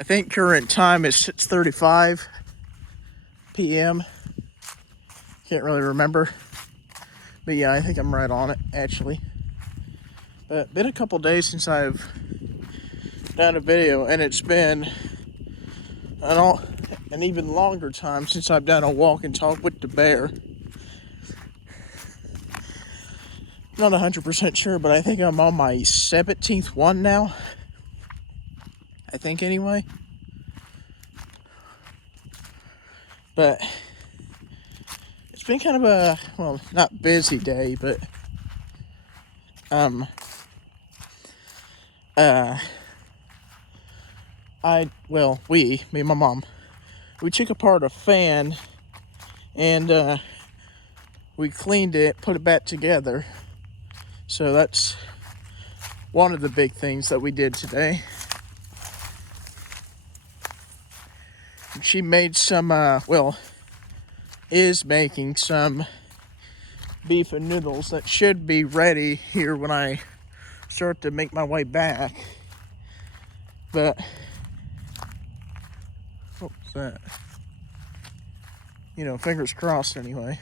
I think current time is 6:35 p.m. Can't really remember. But yeah, I think I'm right on it, actually. But been a couple days since I've done a video, and it's been an even longer time since I've done a walk and talk with the bear. Not 100% sure, but I think I'm on my 17th one now. I think, anyway. But it's been kind of a, well, not busy day, but me and my mom, we took apart a fan and we cleaned it, put it back together. So that's one of the big things that we did today. She made some, is making some beef and noodles that should be ready here when I start to make my way back. But what was that? You know, fingers crossed anyway.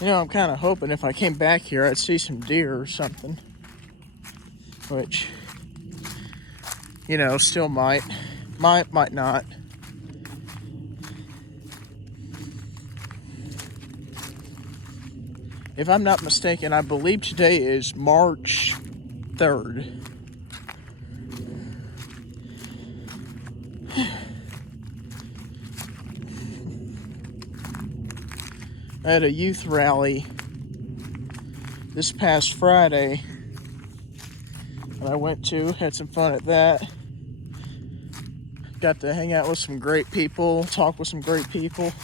You know, I'm kind of hoping if I came back here, I'd see some deer or something. Which, you know, still might not. If I'm not mistaken, I believe today is March 3rd. I had a youth rally this past Friday that I went to, had some fun at that. Got to hang out with some great people, talk with some great people.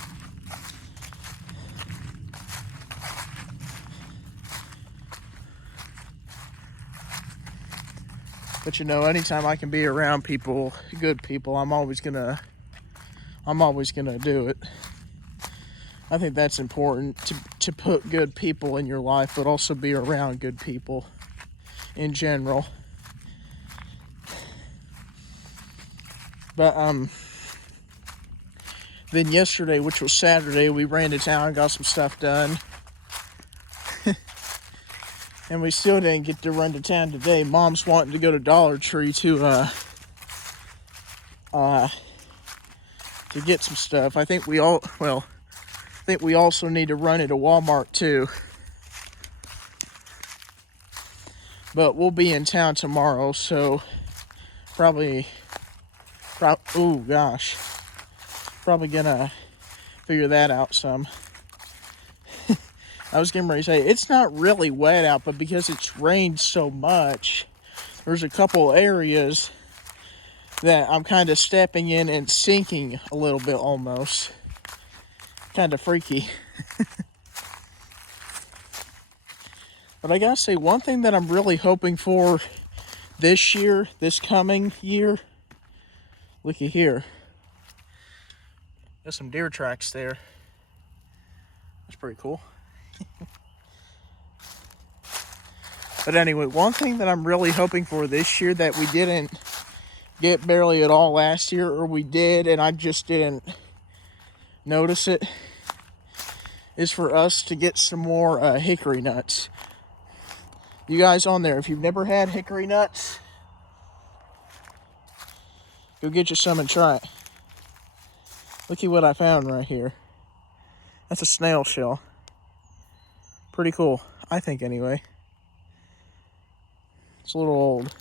But you know, anytime I can be around people, good people, I'm always gonna do it. I think that's important, to put good people in your life, but also be around good people in general. But then yesterday, which was Saturday, we ran to town and got some stuff done. And we still didn't get to run to town today. Mom's wanting to go to Dollar Tree to get some stuff. I think we also need to run into Walmart too. But we'll be in town tomorrow, so probably gonna figure that out some. I was getting ready to say, it's not really wet out, but because it's rained so much, there's a couple areas that I'm kind of stepping in and sinking a little bit almost. Kind of freaky. But I gotta say, one thing that I'm really hoping for this coming year, looky here. There's some deer tracks there. That's pretty cool. But anyway, one thing that I'm really hoping for this year that we didn't get barely at all last year, or we did and I just didn't notice it, is for us to get some more hickory nuts. You guys on there, if you've never had hickory nuts, go get you some and try it. Look at what I found right here. That's a snail shell. Pretty cool, I think, anyway. It's a little old,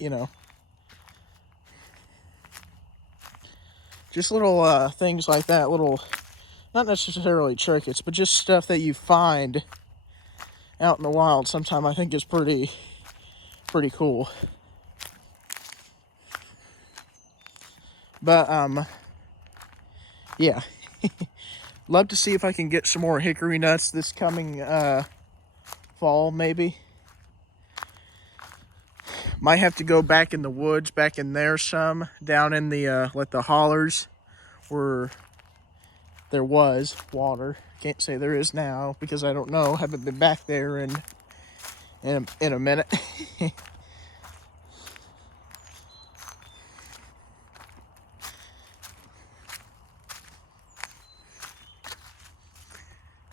you know. Just little things like that, little, not necessarily trinkets, but just stuff that you find out in the wild sometime, I think is pretty cool. But yeah. Love to see if I can get some more hickory nuts this coming fall, maybe. Might have to go back in the woods, back in there some, down in the like the hollers where there was water. Can't say there is now because I don't know. Haven't been back there in a minute.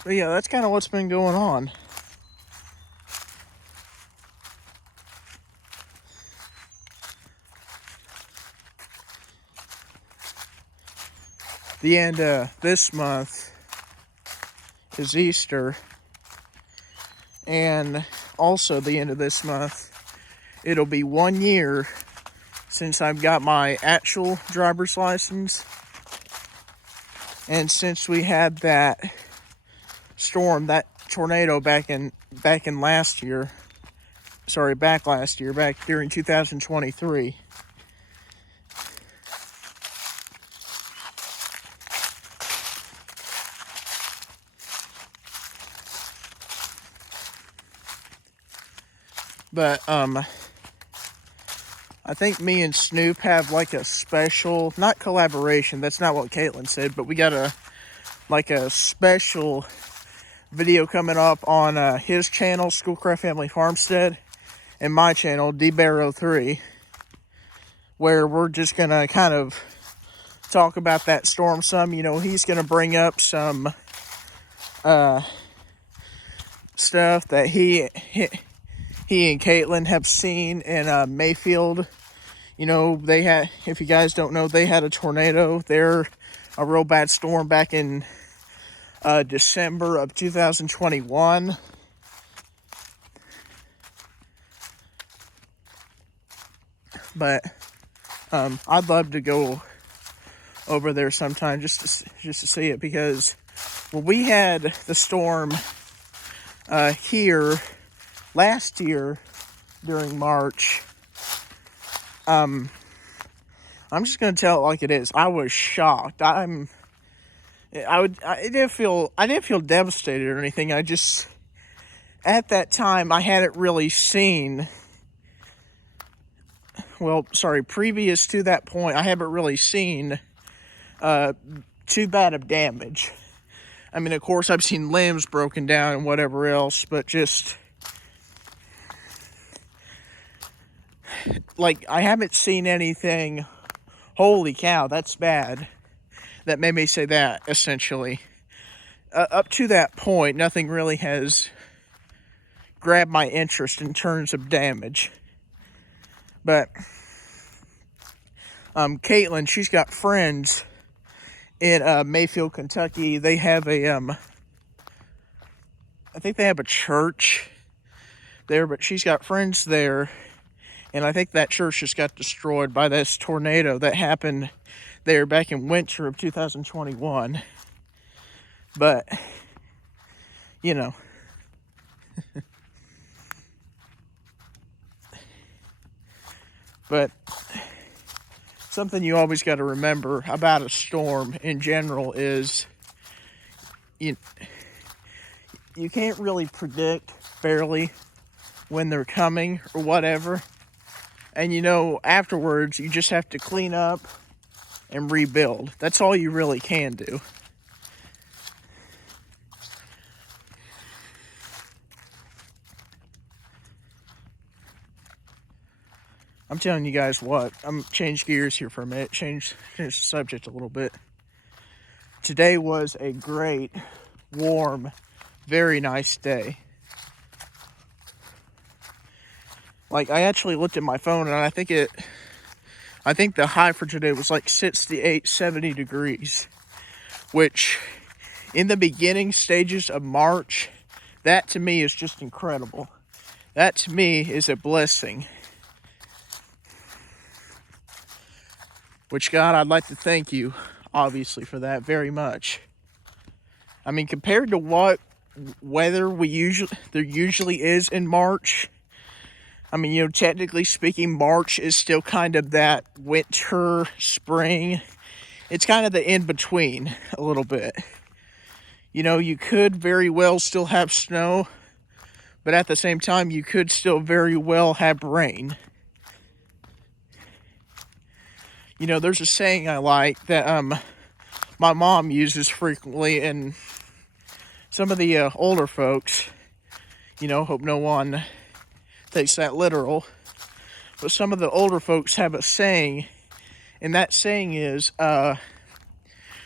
But yeah, that's kind of what's been going on. The end of this month is Easter, and also the end of this month, it'll be 1 year since I've got my actual driver's license, and since we had that storm, that tornado back last year, back during 2023. But I think me and Snoop have like a special, not collaboration, that's not what Caitlin said, but we got a special video coming up on his channel, Schoolcraft Family Farmstead, and my channel, Bear XVII, where we're just gonna kind of talk about that storm some. You know, he's gonna bring up some stuff that he and Caitlin have seen in Mayfield. You know, they had, if you guys don't know, they had a tornado there, a real bad storm back in December of 2021. But I'd love to go over there sometime just to see it, because when we had the storm here last year during March, I'm just gonna tell it like it is. I was shocked. I didn't feel devastated or anything. I just, at that time, I hadn't really seen, previous to that point, I haven't really seen too bad of damage. I mean, of course, I've seen limbs broken down and whatever else, but just, like, I haven't seen anything, holy cow, that's bad, that made me say that, essentially. Up to that point, nothing really has grabbed my interest in terms of damage. But Caitlin, she's got friends in Mayfield, Kentucky. They have a I think they have a church there, but she's got friends there, and I think that church just got destroyed by this tornado that happened there back in winter of 2021. But you know, but something you always got to remember about a storm in general is you can't really predict barely when they're coming or whatever. And you know, afterwards, you just have to clean up and rebuild. That's all you really can do. I'm telling you guys what, I'm change gears here for a minute, change the subject a little bit. Today was a great, warm, very nice day. Like, I actually looked at my phone, and I think the high for today was like 68, 70 degrees, which in the beginning stages of March, that to me is just incredible. That to me is a blessing. Which, God, I'd like to thank you, obviously, for that very much. I mean, compared to what weather there usually is in March, I mean, you know, technically speaking, March is still kind of that winter, spring. It's kind of the in-between a little bit. You know, you could very well still have snow, but at the same time, you could still very well have rain. You know, there's a saying I like that my mom uses frequently, and some of the older folks, you know, hope no one takes that literal, but some of the older folks have a saying, and that saying is,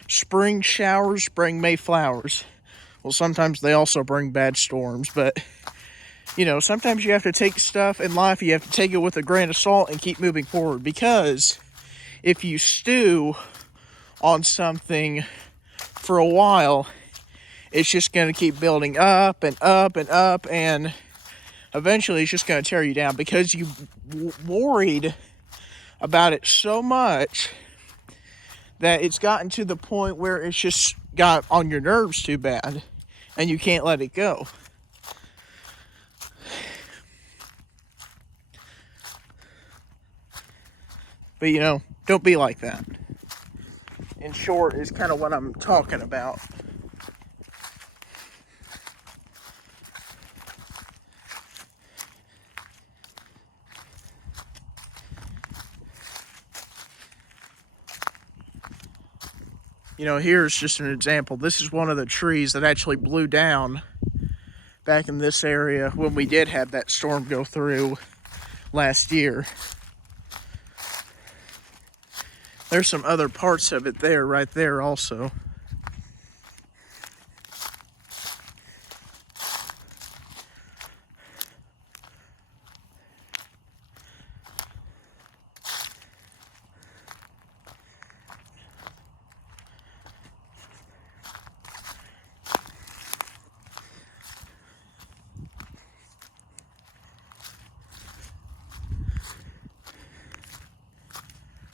spring showers bring May flowers. Well, sometimes they also bring bad storms, but, you know, sometimes you have to take stuff in life, you have to take it with a grain of salt and keep moving forward, because if you stew on something for a while, it's just going to keep building up and up and up, and eventually it's just going to tear you down because you worried about it so much that it's gotten to the point where it's just got on your nerves too bad and you can't let it go. But, you know, don't be like that. In short, is kind of what I'm talking about. You know, here's just an example. This is one of the trees that actually blew down back in this area when we did have that storm go through last year. There's some other parts of it there, right there also.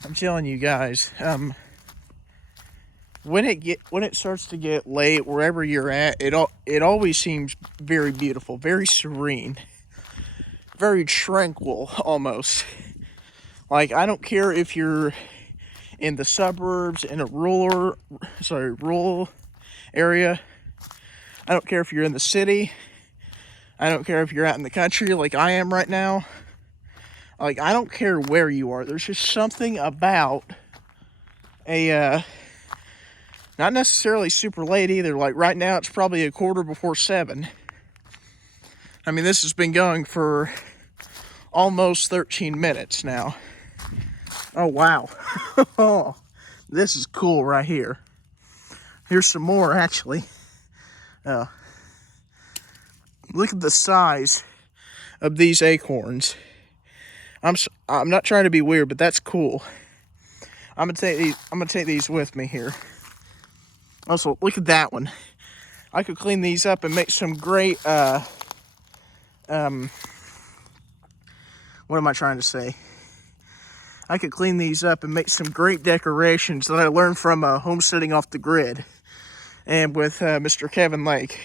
I'm telling you guys, when it starts to get late wherever you're at, it always seems very beautiful, very serene, very tranquil almost. Like, I don't care if you're in the suburbs, in a rural area. I don't care if you're in the city. I don't care if you're out in the country like I am right now. Like, I don't care where you are. There's just something about a, not necessarily super late either. Like, right now, it's probably 7:15. I mean, this has been going for almost 13 minutes now. Oh, wow. Oh, this is cool right here. Here's some more, actually. Look at the size of these acorns. I'm not trying to be weird, but that's cool. I'm gonna take these with me here. Also, look at that one. I could clean these up and make some great what am I trying to say? I could clean these up and make some great decorations that I learned from homesteading off the grid and with Mr. Kevin Lake.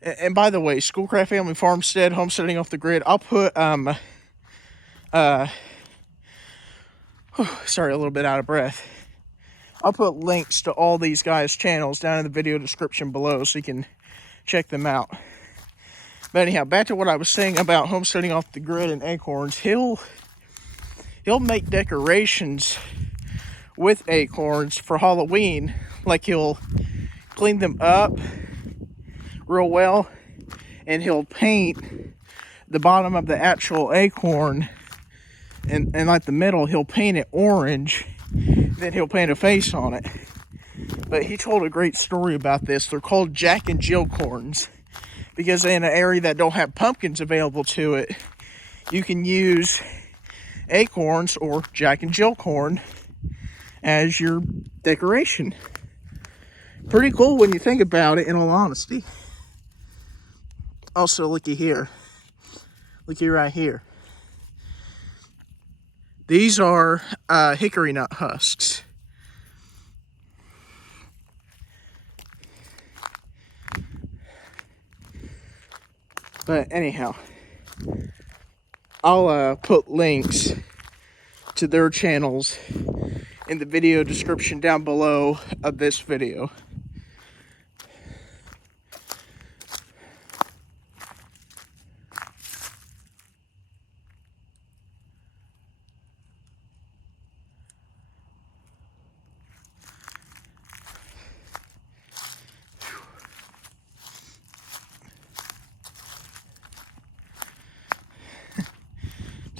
And by the way, Schoolcraft Family Farmstead, homesteading off the grid. I'll put sorry, a little bit out of breath. I'll put links to all these guys' channels down in the video description below so you can check them out. But anyhow, back to what I was saying about homesteading off the grid and acorns. He'll make decorations with acorns for Halloween. Like, he'll clean them up real well, and he'll paint the bottom of the actual acorn, and like the middle, he'll paint it orange, then he'll paint a face on it. But he told a great story about this. They're called Jack and Jill corns, because in an area that don't have pumpkins available to it, you can use acorns or Jack and Jill corn as your decoration. Pretty cool when you think about it, in all honesty. Also, looky here. Looky right here. These are hickory nut husks. But anyhow, I'll put links to their channels in the video description down below of this video.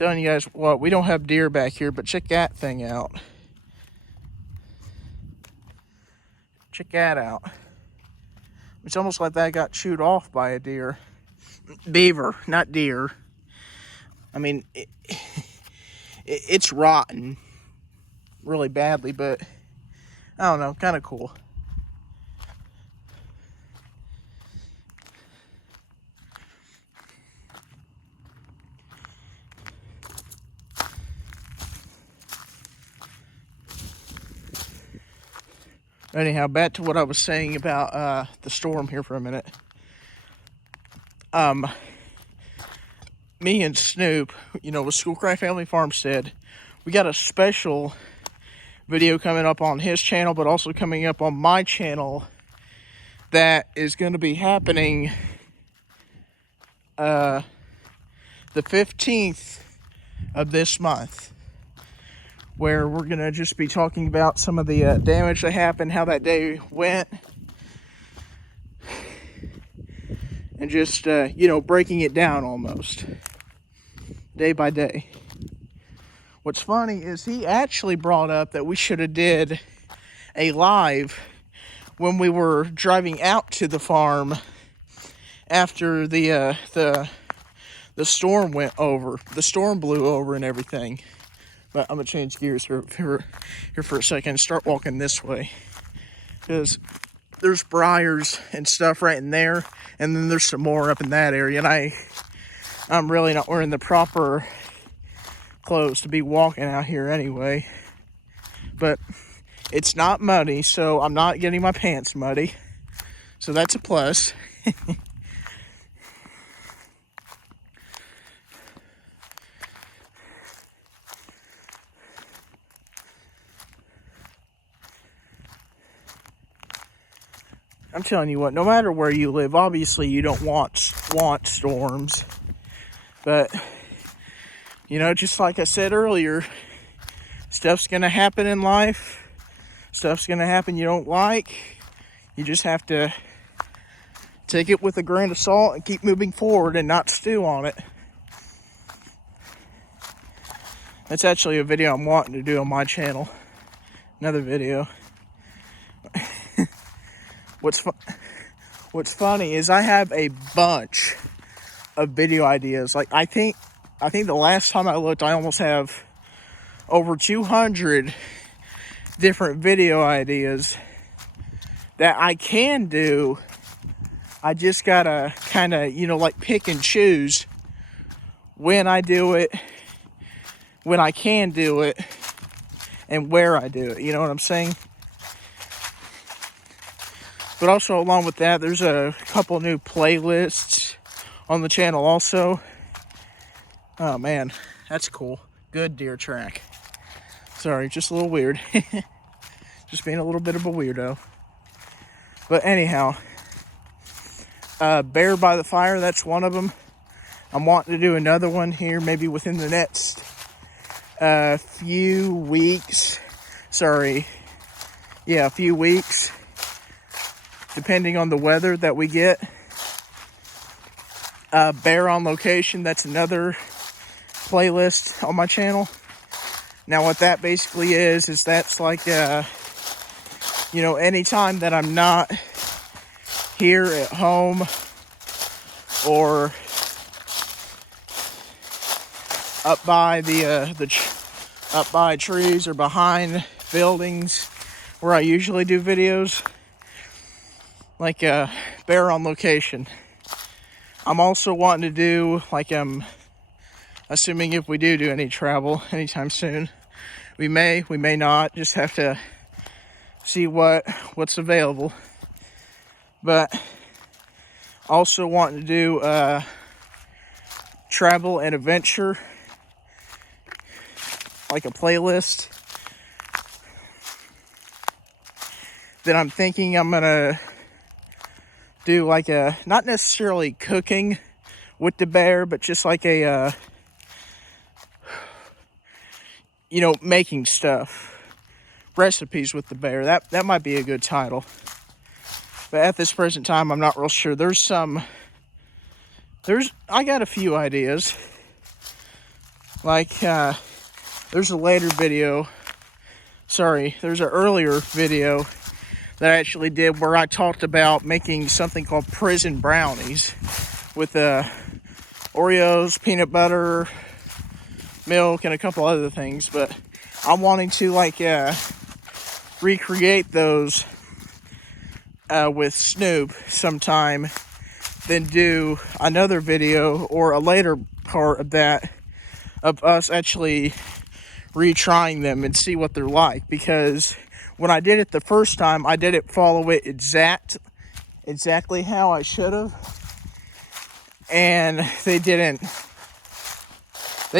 Telling you guys what, we don't have deer back here, but check that thing out. Check that out. It's almost like that got chewed off by a deer. Beaver, not deer. I mean, it's rotten really badly, but I don't know, kind of cool. Anyhow, back to what I was saying about the storm here for a minute. Me and Snoop, you know, with Schoolcraft Family Farmstead, we got a special video coming up on his channel, but also coming up on my channel that is going to be happening the 15th of this month, where we're going to just be talking about some of the damage that happened, how that day went, and just, you know, breaking it down almost, day by day. What's funny is he actually brought up that we should have did a live when we were driving out to the farm after the storm went over. The storm blew over and everything. But I'm going to change gears here for a second and start walking this way. Because there's briars and stuff right in there. And then there's some more up in that area. And I'm really not wearing the proper clothes to be walking out here anyway. But it's not muddy, so I'm not getting my pants muddy. So that's a plus. I'm telling you what, no matter where you live, obviously you don't want storms. But, you know, just like I said earlier, stuff's going to happen in life. Stuff's going to happen you don't like. You just have to take it with a grain of salt and keep moving forward and not stew on it. That's actually a video I'm wanting to do on my channel. Another video. What's funny is I have a bunch of video ideas. Like I think the last time I looked, I almost have over 200 different video ideas that I can do. I just gotta kind of, you know, like pick and choose when I do it, when I can do it, and where I do it. You know what I'm saying? But also along with that, there's a couple new playlists on the channel also. Oh man, that's cool. Good deer track. Sorry, just a little weird. Just being a little bit of a weirdo. But anyhow, Bear by the Fire, that's one of them. I'm wanting to do another one here, maybe within the next few weeks. Sorry. Yeah, a few weeks. Depending on the weather that we get. Bear on Location, that's another playlist on my channel. Now what that basically is that's like, you know, anytime that I'm not here at home or up by up by trees or behind buildings where I usually do videos, like Bear on Location. I'm also wanting to do, like, assuming if we do any travel anytime soon, we may not, just have to see what's available. But also wanting to do travel and adventure, like a playlist. Then I'm thinking I'm gonna do like a, not necessarily cooking with the bear, but just like a you know, making stuff, recipes with the bear. That might be a good title. But at this present time, I'm not real sure. I got a few ideas. Like, there's a later video, there's an earlier video that I actually did where I talked about making something called prison brownies with Oreos, peanut butter, milk, and a couple other things. But I'm wanting to recreate those with Snoop sometime, then do another video or a later part of that of us actually retrying them and see what they're like. Because when I did it the first time, I didn't follow it exactly how I should have, and they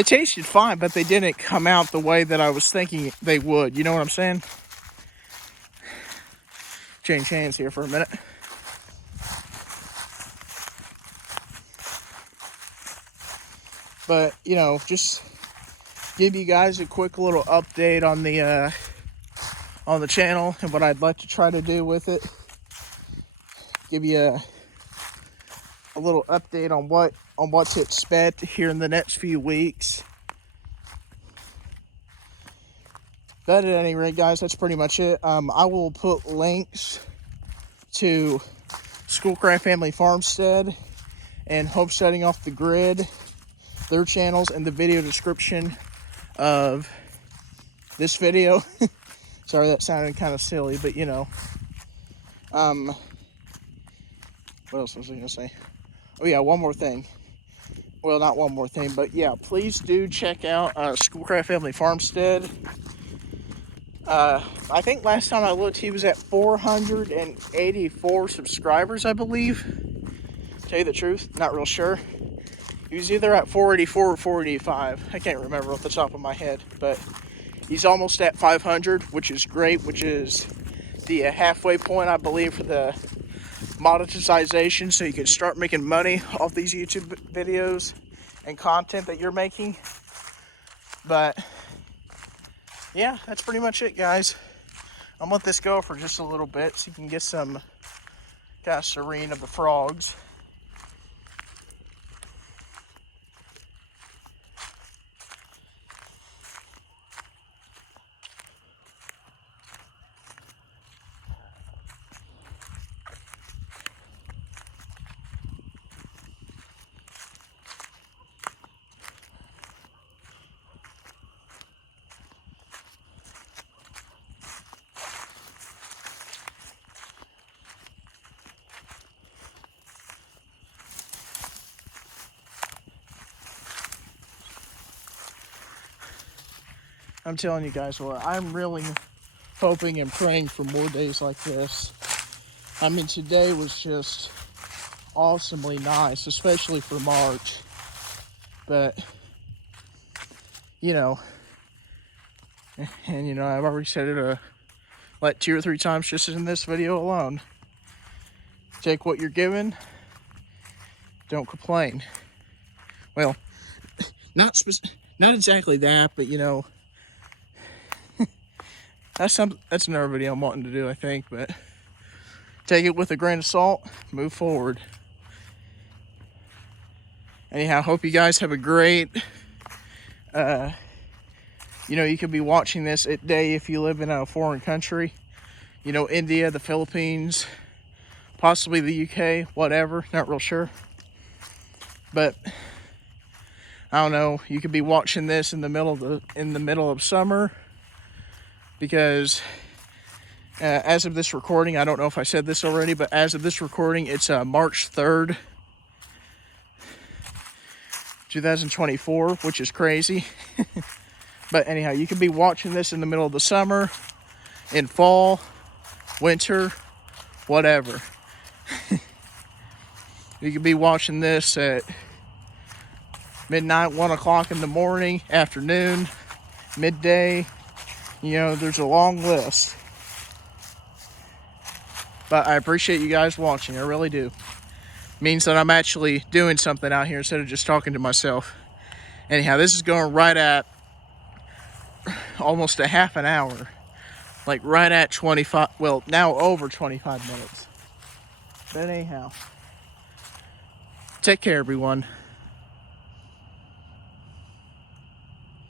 tasted fine, but they didn't come out the way that I was thinking they would. You know what I'm saying? Change hands here for a minute. But, you know, just give you guys a quick little update on the channel and what I'd like to try to do with it. Give you a little update on what to expect here in the next few weeks. But at any rate, guys, that's pretty much it. I will put links to Schoolcraft Family Farmstead and Homesteading Off the Grid, their channels, in the video description of this video. Sorry, that sounded kind of silly, but you know. What else was I going to say? Oh yeah, one more thing. Well, not one more thing, but yeah, please do check out Schoolcraft Family Farmstead. I think last time I looked, he was at 484 subscribers, I believe. Tell you the truth, not real sure. He was either at 484 or 485. I can't remember off the top of my head, but he's almost at 500, which is great, which is the halfway point, I believe, for the monetization, so you can start making money off these YouTube videos and content that you're making. But yeah, that's pretty much it, guys. I'm gonna let this go for just a little bit so you can get some kind of serene of the frogs. I'm telling you guys what, I'm really hoping and praying for more days like this. I mean, today was just awesomely nice, especially for March. But, you know, and you know, I've already said it like 2 or 3 times just in this video alone. Take what you're given, don't complain. Well, not exactly that, but you know, that's another video I'm wanting to do, I think. But take it with a grain of salt, move forward. Anyhow, hope you guys have a great, you know, you could be watching this at day if you live in a foreign country. You know, India, the Philippines, possibly the UK, whatever, not real sure. But I don't know, you could be watching this in the middle of summer, because as of this recording, I don't know if I said this already, but as of this recording, it's March 3rd, 2024, which is crazy. But anyhow, you could be watching this in the middle of the summer, in fall, winter, whatever. You could be watching this at midnight, 1 o'clock in the morning, afternoon, midday. You know, there's a long list. But I appreciate you guys watching. I really do. It means that I'm actually doing something out here instead of just talking to myself. Anyhow, this is going right at almost a half an hour. Like right at 25, well, now over 25 minutes. But anyhow, take care, everyone.